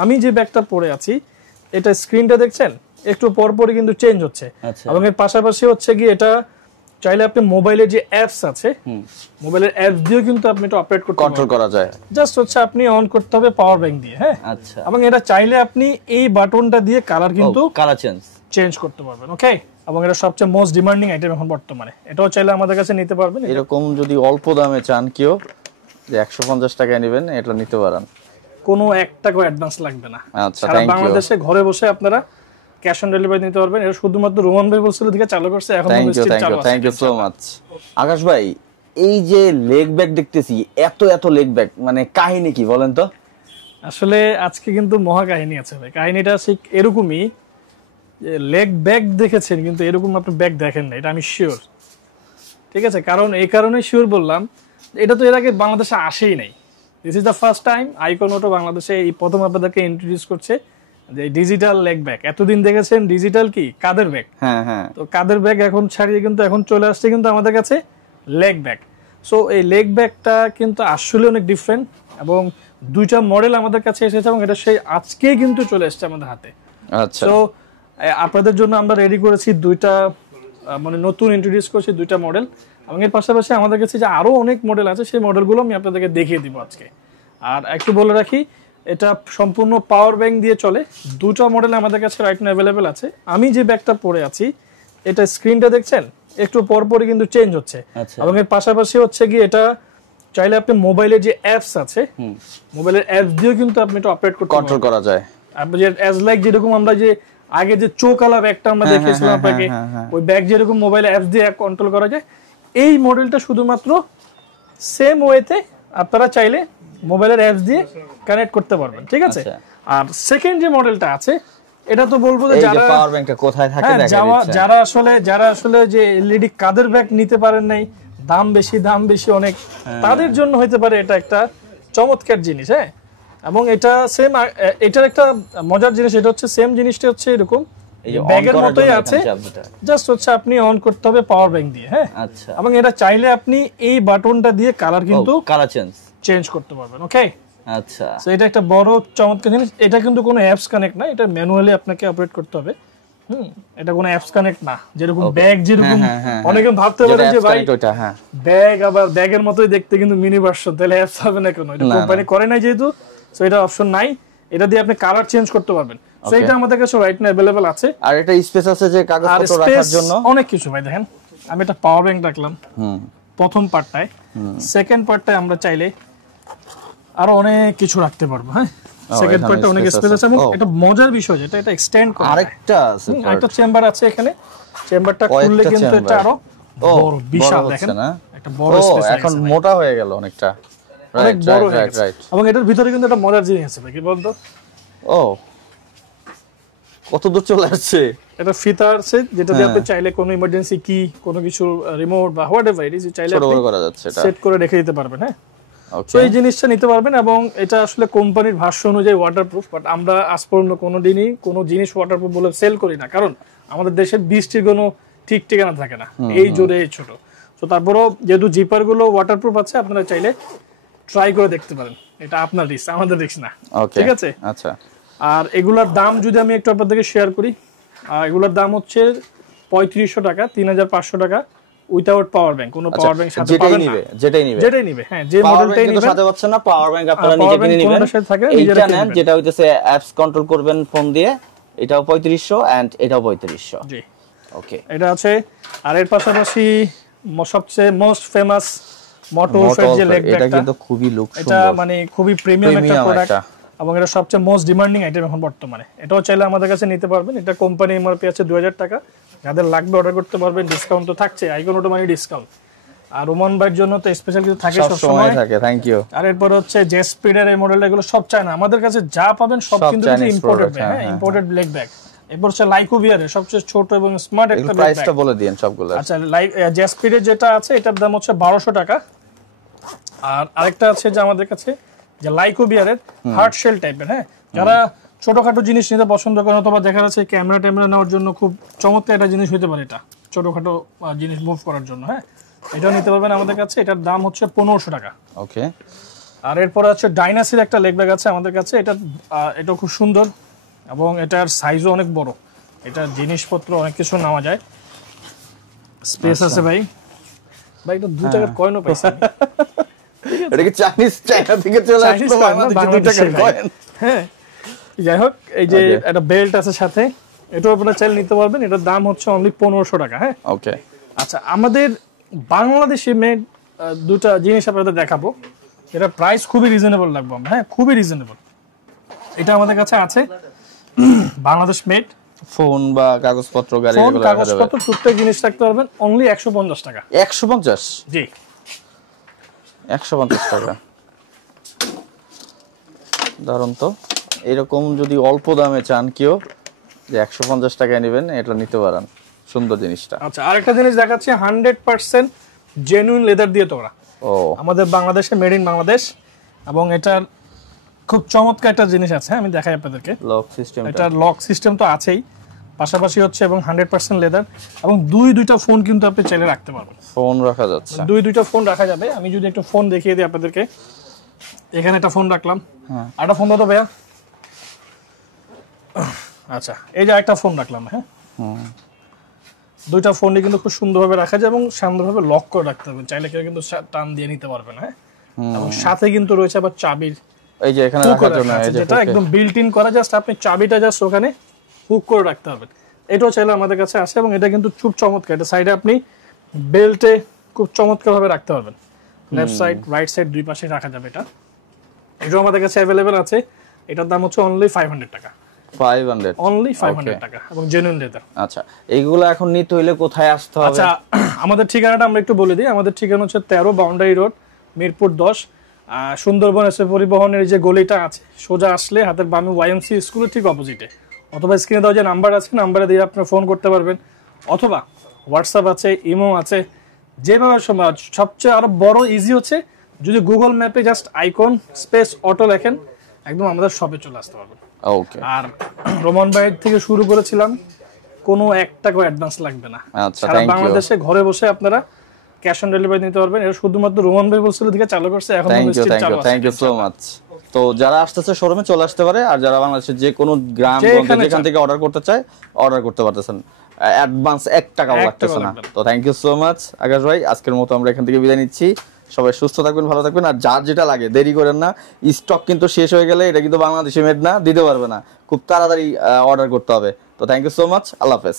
আমি যে ব্যাগটা পরে আছি এটা স্ক্রিনটা দেখছেন একটু পর পরই কিন্তু চেঞ্জ হচ্ছে এবং এর পাশাপাশি হচ্ছে কি এটা চাইলে আপনি মোবাইলে যে অ্যাপস আছে মোবাইলের অ্যাপস দিয়ে কিন্তু আপনি এটা অপারেট করতে কন্ট্রোল করা যায় জাস্ট হচ্ছে আপনি অন করতে হবে পাওয়ার ব্যাংক দিয়ে হ্যাঁ আচ্ছা এবং এটা চাইলে আপনি এই বাটনটা দিয়ে কালার কিন্তু কালার চেঞ্জ করতে পারবেন ওকে এবং এটা সবচেয়ে মোস্ট ডিমান্ডিং আইটেম এখন বর্তমানে এটাও চাইলে আমাদের কাছে নিতে পারবেন এরকম যদি অল্প দামে চান কেউ যে 150 টাকায় নেবেন এটা নিতে পারেন কোনো 1 টাকা অ্যাডভান্স লাগবে না আচ্ছা থ্যাঙ্ক ইউ বাংলাদেশে ঘরে বসে আপনারা ক্যাশ অন ডেলিভারি নিতে পারবেন এটা শুধুমাত্র রোমান ভাই বলছিল দিকে চালু করছে এখন থ্যাঙ্ক ইউ সো মাচ আকাশ ভাই এই যে লেগ ব্যাগ দেখতেছি এত লেগ ব্যাগ মানে কাহিনী কি বলেন তো আসলে আজকে কিন্তু মহা কাহিনী আছে ভাই কাহিনীটা ঠিক এরকমই যে লেগ ব্যাগ দেখেছেন কিন্তু এরকম আপনি ব্যাগ দেখেন না এটা আমি শিওর ঠিক আছে কারণ এই কারণে শিওর বললাম এটা তো এর আগে বাংলাদেশে আসেই নাই this is the first time icon auto বাংলাদেশে এই প্রথম আপনাদেরকে ইন্ট্রোডিউস করছে যে ডিজিটাল লেগ ব্যাগ এতদিন দেখেছেন ডিজিটাল কি কাদের ব্যাগ হ্যাঁ তো কাদের ব্যাগ এখন ছাড়িয়ে কিন্তু এখন চলে আসছে কিন্তু আমাদের কাছে লেগ ব্যাগ সো এই লেগ ব্যাগটা কিন্তু আসলে অনেক ডিফারেন্ট এবং দুইটা মডেল আমাদের কাছে এসেছে এবং এটা সেই আজকেই কিন্তু চলে এসেছে আমাদের হাতে আচ্ছা তো আপনাদের জন্য আমরা রেডি করেছি দুইটা মানে নতুন ইন্ট্রোডিউস করছি দুইটা মডেল এবং এর পাশাপাশি আমাদের কাছে যে আরো অনেক মডেল আছে সেই মডেলগুলো আমি আপনাদেরকে দেখিয়ে দিব আজকে আর একটু বলে রাখি এটা সম্পূর্ণ পাওয়ার ব্যাংক দিয়ে চলে দুটো মডেল আমাদের কাছে রাইট নাও अवेलेबल আছে আমি যে ব্যাগটা পরে আছি এটা স্ক্রিনটা দেখছেন একটু পর পরই কিন্তু চেঞ্জ হচ্ছে এবং এর পাশাপাশি হচ্ছে কি এটা চাইলে আপনি মোবাইলে যে অ্যাপস আছে মোবাইলের অ্যাপস দিয়ে কিন্তু আপনি এটা অপারেট করতে কন্ট্রোল করা যায় আপনি যে অ্যাজ লাইক যেরকম আমরা যে আগে যে চোকালা ব্যাগটা আমরা দেখেছিলাম আপনাকে ওই ব্যাগ যেরকম মোবাইলে অ্যাপস দিয়ে কন্ট্রোল করা যায় এই মডেলটা শুধুমাত্র সেম ওয়েতে আপনারা চাইলে মোবাইলের অ্যাপস দিয়ে কানেক্ট করতে পারবেন ঠিক আছে আর সেকেন্ড যে মডেলটা আছে এটা তো বলবো যে যারা পাওয়ার ব্যাংকটা কোথায় থাকে দেখা যাচ্ছে যারা আসলে যে এলইডি কাদের ব্যাগ নিতে পারেন নাই দাম বেশি অনেক তাদের জন্য হতে পারে এটা একটা চমৎকার জিনিস হ্যাঁ এবং এটা সেম এটার একটা মজার জিনিস এটা হচ্ছে সেম জিনিসটা হচ্ছে এরকম এই ব্যাগের মতোই আছে জাস্ট হচ্ছে আপনি অন করতে হবে পাওয়ার ব্যাংক দিয়ে হ্যাঁ আচ্ছা এবং এটা চাইলে আপনি এই বাটনটা দিয়ে কালার কিন্তু কালার চেঞ্জ করতে পারবেন ওকে আচ্ছা সো এটা একটা বড় চমৎকার জিনিস এটা কিন্তু কোনো অ্যাপস কানেক্ট না এটা ম্যানুয়ালি আপনাকে অপারেট করতে হবে এটা কোনো অ্যাপস কানেক্ট না যেরকম ব্যাগ যেরকম অনেকে ভাবতে পারে যে ভাই ব্যাগ আবার ব্যাগের মতোই দেখতে কিন্তু মিনি ভার্সন তাহলে অ্যাপস হবে না কেন এটা কোম্পানি করে নাই যেহেতু সো এটা অপশন নাই এটা দিয়ে আপনি কালার চেঞ্জ করতে পারবেন সো এটা আমাদের কাছে রাইট নাও अवेलेबल আছে আর এটা স্পেস আছে যে কাগজপত্র রাখার জন্য অনেক কিছু ভাই দেখেন আমি একটা পাওয়ার ব্যাংক রাখলাম প্রথম পার্টটায় সেকেন্ড পার্টটায় আমরা চাইলে আরো অনেক কিছু রাখতে পারবো হ্যাঁ সেকেন্ড পার্টে অনেক স্পেস আছে এবং এটা মজার বিষয় যেটা এটা এক্সটেন্ড করা আরেকটা আছে আরেকটা চেম্বার আছে এখানে চেম্বারটা খুললে কিন্তু এটা আরো বড় বিশাল দেখেন একটা বড় স্পেস এখন মোটা হয়ে গেল অনেকটা অনেক বড় রাইট এবং এটার ভিতরে কিন্তু একটা মজার জিনিস আছে কি বলতো ও কত দূর চলে আসছে এটা ফিতা আছে যেটা দিয়ে আপনি চাইলে কোনো ইমার্জেন্সি কি কোনো কিছু রিমোট বা হোয়াটএভার ইট ইজ চাইলে ছোট বড় করা যাচ্ছে এটা সেট করে রেখে দিতে পারবেন হ্যাঁ তো এই জিনিসটা নিতে পারবেন এবং এটা আসলে কোম্পানির ভাষ্য অনুযায়ী ওয়াটারপ্রুফ বাট আমরা আজ পর্যন্ত কোনোদিনই কোনো জিনিস ওয়াটারপ্রুফ বলে সেল করি না কারণ আমাদের দেশে বৃষ্টির কোনো ঠিক ঠিকানা থাকে না এই জোরে এই ছোট তো তারপরও যেহেতু জিপার গুলো ওয়াটারপ্রুফ আছে আপনারা চাইলে ট্রাই করে দেখতে পারেন এটা আপনার রিস্ক আমাদের রিস্ক না ঠিক আছে আচ্ছা আর এগুলার দাম যদি আমি একটু আপনাদেরকে শেয়ার করি এগুলার দাম হচ্ছে 3500 টাকা 3500 টাকা উইদাউট পাওয়ার ব্যাংক কোনো পাওয়ার ব্যাংক সাথে পাবেন না যেটাই নিবে হ্যাঁ যে মডেলটাই নিবে সাথে পাচ্ছেন না পাওয়ার ব্যাংক আপনারা নিজে কিনে নেবেন এইটা নেন যেটা হইতাছে অ্যাপস কন্ট্রোল করবেন ফোন দিয়ে এটাও 3500 এন্ড এটাও 3500 জি ওকে এটা আছে আর এর পাশাপাশি সবচেয়ে মোস্ট ফেমাস মোটো উলফের যে লেগ ব্যাগটা এটা কিন্তু খুবই লুক সুন্দর এটা মানে খুবই প্রিমিয়াম একটা প্রোডাক্ট এবং এটা সবচেয়ে মোস্ট ডিমান্ডিং আইটেম এখন বর্তমানে এটাও চাইলে আমাদের কাছে নিতে পারবেন এটা কোম্পানি এমআরপি আছে 2000 টাকা যাদের লাগবে অর্ডার করতে পারবেন ডিসকাউন্ট তো থাকছে আইকন অটো মানে ডিসকাউন্ট আর ওমান বাইর জন্য তো স্পেশাল কিছু থাকে সব সময় থাকে থ্যাঙ্ক ইউ আর এরপর হচ্ছে জে স্পিডের এই মডেলটা এগুলো সব চায়না আমাদের কাছে যা পাবেন সব কিন্তু ইম্পোর্টেড হ্যাঁ ইম্পোর্টেড লেগ ব্যাগ এরপর হচ্ছে লাইকোভিয়ারের সবচেয়ে ছোট এবং স্মার্ট একটা ব্যাগ প্রাইসটা বলে দিন সবগুলো আচ্ছা জে স্পিডের যেটা আছে এটার দাম হচ্ছে 1200 টাকা আর আরেকটা আছে যে আমাদের কাছে যে লাইকোভিয়ারের হার্ড শেল টাইপের হ্যাঁ যারা ছোটখাটো জিনিস নিতে পছন্দ করেন অথবা দেখা যাচ্ছে ক্যামেরা নেওয়ার জন্য খুব চমৎকার একটা জিনিস হতে পারে এটা ছোটখাটো জিনিস মুভ করার জন্য হ্যাঁ এটাও নিতে পারবেন আমাদের কাছে এটার দাম হচ্ছে 1500 টাকা ওকে আর এরপর আছে ডাইনাসির একটা লেগ ব্যাগ আছে আমাদের কাছে, এটা খুব সুন্দর এবং এটার সাইজও অনেক বড়, এটা জিনিসপত্র অনেক কিছু নেওয়া যায়, স্পেস আছে ভাই। ভাই এটা 2 টাকার কয়েনও পাইছি। এটা কি চাইনা থেকে চলে আসলো বাংলাদেশে 2 টাকার কয়েন? হ্যাঁ, যাই হোক, এই যে একটা বেল্ট আছে সাথে, এটাও আপনারা চাইলে নিতে পারবেন। এটার দাম হচ্ছে অনলি 1500 টাকা। হ্যাঁ, ওকে। আচ্ছা, আমাদের বাংলাদেশি মেড দুটা জিনিস আপনাদের দেখাবো, এটা প্রাইস খুবই রিজনেবল লাগবে আমরা। হ্যাঁ, খুবই রিজনেবল। এটা আমাদের কাছে আছে বাংলাদেশ মেড, ফোন বা কাগজপত্র, গাড়ি, ফোন এগুলো রাখা যাবে। কাগজপত্র টুকটাক জিনিস রাখতে পারবেন, অনলি 150 টাকা। 150? জি, 150 টাকা। ধরুন তো, এরকম যদি অল্প দামে চান কেউ যে 150 টাকায় নেবেন, এটা নিতে পারেন, সুন্দর জিনিসটা। আচ্ছা, আরেকটা জিনিস দেখাচ্ছি, 100% জেনুইন লেদার দিয়ে তৈরি। ও, আমাদের বাংলাদেশে, মেড ইন বাংলাদেশ। এবং এটার খুব চমৎকার একটা জিনিস আছে, আমি দেখাই আপনাদেরকে। লক সিস্টেম, এটা লক সিস্টেম তো আছেই, পাশাপাশি হচ্ছে এবং 100% লেদার, এবং দুইটা ফোন কিন্তু আপনি চাইলে রাখতে পারবেন। ফোন রাখা যাচ্ছে, দুইটা ফোন রাখা যাবে। আমি যদি একটা ফোন দেখিয়ে দিই আপনাদেরকে, এখানে একটা ফোন রাখলাম, আরেকটা ফোন দাও ভাইয়া। আচ্ছা, এই যে একটা ফোন রাখলাম। হ্যাঁ, দুইটা ফোনই কিন্তু খুব সুন্দরভাবে রাখা যায় এবং সুন্দরভাবে লক করে রাখতে হবে, চাইলে কেউ কিন্তু টান দিয়ে নিতে পারবে না। হ্যাঁ, এবং সাথে কিন্তু রয়েছে আবার চাবির, এই যে এখানে রাখার জন্য, এই যে যেটা একদম বিল্ট ইন করা, জাস্ট আপনি চাবিটা জাস্ট ওখানে হুক করে রাখতে হবে। এটাও চাইলে আমাদের কাছে আছে এবং এটা কিন্তু খুব চমৎকার। এটা সাইডে আপনি বেল্টে খুব চমৎকার ভাবে রাখতে পারবেন, লেফট সাইড রাইট সাইড দুই পাশে রাখা যাবে। এটাও আমাদের কাছে অ্যাভেলেবেল আছে। এটার দাম হচ্ছে অনলি 500 টাকা। 500? অনলি 500 টাকা এবং জেনুইন লেদার। আচ্ছা, এইগুলো এখন নিতে হইলে কোথায় আসতে হবে? আচ্ছা, আমাদের ঠিকানাটা আমরা একটু বলে দিই। আমাদের ঠিকানা হচ্ছে 13 বাউন্ডারি রোড, মিরপুর 10, সুন্দরবন এসে পরিবহনের যে গলিটা আছে, সোজা আসলে হাতের বামে ওয়াইএমসি স্কুলের ঠিক অপোজিটে, অথবা স্ক্রিনে দেওয়া যে নাম্বার আছে, নাম্বারে দিয়ে আপনি ফোন করতে পারবেন, অথবা হোয়াটসঅ্যাপ আছে, ইমো আছে, যেভাবে সম্ভব। সবচেয়ে আরো বড় ইজি হচ্ছে যদি গুগল ম্যাপে জাস্ট আইকন স্পেস অটো লেখেন, একদম আমাদের শপে চলে আসতে পারবেন। ওকে। আর রোমান ভাইয়ের থেকে শুরু করেছিলাম, কোনো 1 টাকাও অ্যাডভান্স লাগবে না। আচ্ছা, সারা বাংলাদেশে ঘরে বসে আপনারা ক্যাশ অন ডেলিভারি নিতে পারবেন। এটা শুধুমাত্র রোমান ভাই বলছিল দিকে চালু করছে, এখন থ্যাংক ইউ সো মাচ। তো যারা আসতেছে শোরুমে চলে আসতে পারে, আর যারা বাংলাদেশের যে কোনো গ্রাম যেখান থেকে অর্ডার করতে চায় অর্ডার করতে পারতেছেন, অ্যাডভান্স 1 টাকাও লাগতেছে না। তো থ্যাংক ইউ সো মাচ আকাশ ভাই, আজকের মতো আমরা এখান থেকে বিদায় নিচ্ছি। সবাই সুস্থ থাকবেন, ভালো থাকবেন, আর যার যেটা লাগে দেরি করেন না। স্টক কিন্তু শেষ হয়ে গেলে এটা কিন্তু বাংলাদেশি মেড না, দিতে পারবে না, খুব তাড়াতাড়ি অর্ডার করতে হবে। তো থ্যাংক ইউ সো মাচ, আল্লাহ হাফেজ।